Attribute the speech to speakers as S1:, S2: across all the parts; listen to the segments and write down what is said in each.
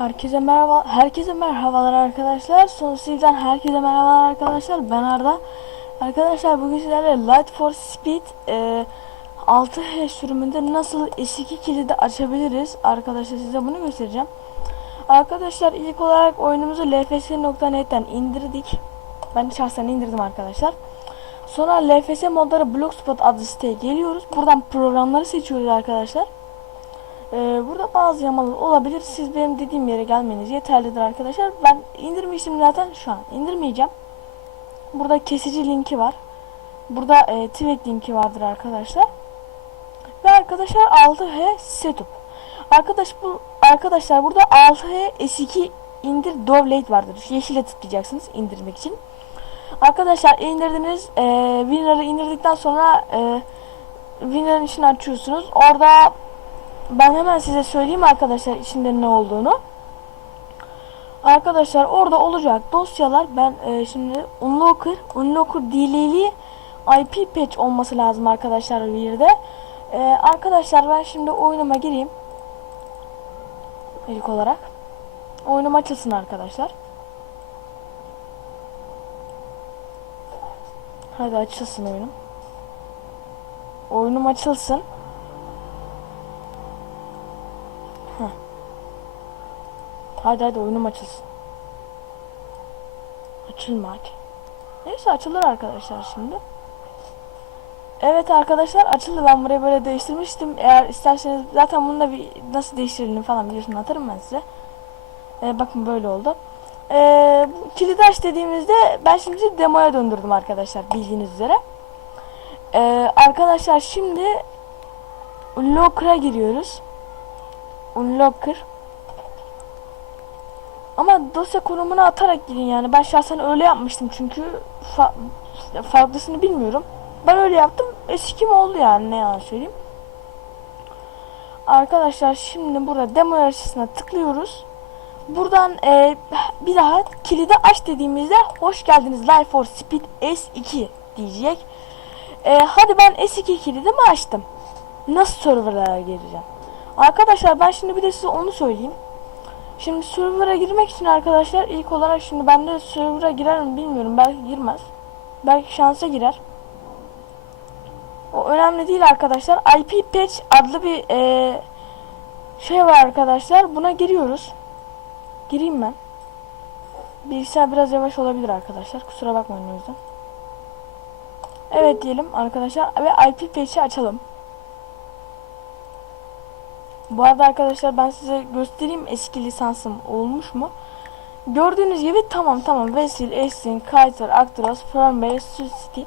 S1: Herkese merhaba, herkese merhabalar arkadaşlar. Son sizden herkese merhabalar arkadaşlar. Ben Arda. Arkadaşlar bugün sizlerle Light for Speed e, 6H sürümünde nasıl S2 kilidi açabiliriz arkadaşlar size bunu göstereceğim. Arkadaşlar ilk olarak oyunumuzu lfs.net'ten indirdik. Ben şahsen indirdim arkadaşlar. Sonra LFS modları Blogspot adlı siteye geliyoruz. Buradan programları seçiyoruz arkadaşlar. Ee, burada bazı yamalı olabilir. Siz benim dediğim yere gelmeniz yeterlidir arkadaşlar. Ben indirmiştim zaten şu an indirmeyeceğim. Burada kesici linki var. Burada e, tweet linki vardır arkadaşlar. Ve arkadaşlar 6H setup. Arkadaş bu arkadaşlar burada 6H S2 indir Dovlate vardır. Yeşile tıklayacaksınız indirmek için. Arkadaşlar indirdiniz. E, Winrar'ı indirdikten sonra e, Winrar'ın içini açıyorsunuz. Orada ben hemen size söyleyeyim arkadaşlar içinde ne olduğunu. Arkadaşlar orada olacak dosyalar ben e, şimdi unlocker unlocker DLL'i IP patch olması lazım arkadaşlar bir de. E, arkadaşlar ben şimdi oyunuma gireyim. İlk olarak. Oyunum açılsın arkadaşlar. Hadi açılsın oyunum. Oyunum açılsın. Hadi hadi oyunum açılsın. Açılmak. Neyse açılır arkadaşlar şimdi. Evet arkadaşlar açıldı. Ben burayı böyle değiştirmiştim. Eğer isterseniz zaten bunu da bir nasıl değiştirelim falan biliyorsun atarım ben size. Ee, bakın böyle oldu. Ee, kilidi aç dediğimizde ben şimdi demoya döndürdüm arkadaşlar bildiğiniz üzere. Ee, arkadaşlar şimdi Unlocker'a giriyoruz. Unlocker. Ama dosya konumunu atarak girin yani. Ben şahsen öyle yapmıştım çünkü fa farklısını bilmiyorum. Ben öyle yaptım. Eski mi oldu yani ne yalan söyleyeyim. Arkadaşlar şimdi burada demo yarışısına tıklıyoruz. Buradan e, bir daha kilidi aç dediğimizde hoş geldiniz Life for Speed S2 diyecek. E, hadi ben S2 kilidimi açtım. Nasıl serverlara gireceğim? Arkadaşlar ben şimdi bir de size onu söyleyeyim. Şimdi server'a girmek için arkadaşlar ilk olarak şimdi ben de server'a girer mi bilmiyorum. Belki girmez. Belki şansa girer. O önemli değil arkadaşlar. IP patch adlı bir ee, şey var arkadaşlar. Buna giriyoruz. Gireyim ben. Bilgisayar biraz yavaş olabilir arkadaşlar. Kusura bakmayın o yüzden. Evet diyelim arkadaşlar ve IP patch'i açalım. Bu arada arkadaşlar ben size göstereyim eski lisansım olmuş mu? Gördüğünüz gibi tamam tamam Vesil, Esin, Kaiser, Actros, Firmware, City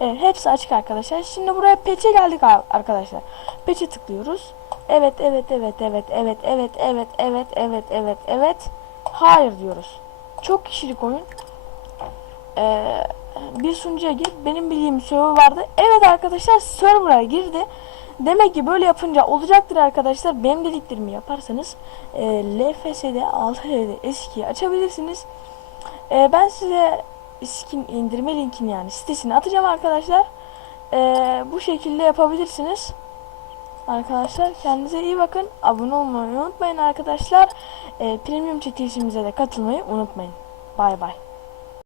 S1: evet, hepsi açık arkadaşlar. Şimdi buraya patch'e geldik arkadaşlar. Patch'e tıklıyoruz. Evet evet evet evet evet evet evet evet evet evet evet hayır diyoruz. Çok kişilik oyun. Ee, bir sunucuya gir. Benim bildiğim server vardı. Evet arkadaşlar server'a girdi. Demek ki böyle yapınca olacaktır arkadaşlar. Benim dediklerimi yaparsanız e, LFS'de 6D'de eski açabilirsiniz. E, ben size skin indirme linkini yani sitesini atacağım arkadaşlar. E, bu şekilde yapabilirsiniz. Arkadaşlar kendinize iyi bakın. Abone olmayı unutmayın arkadaşlar. E, premium çekilişimize de katılmayı unutmayın. Bay bay.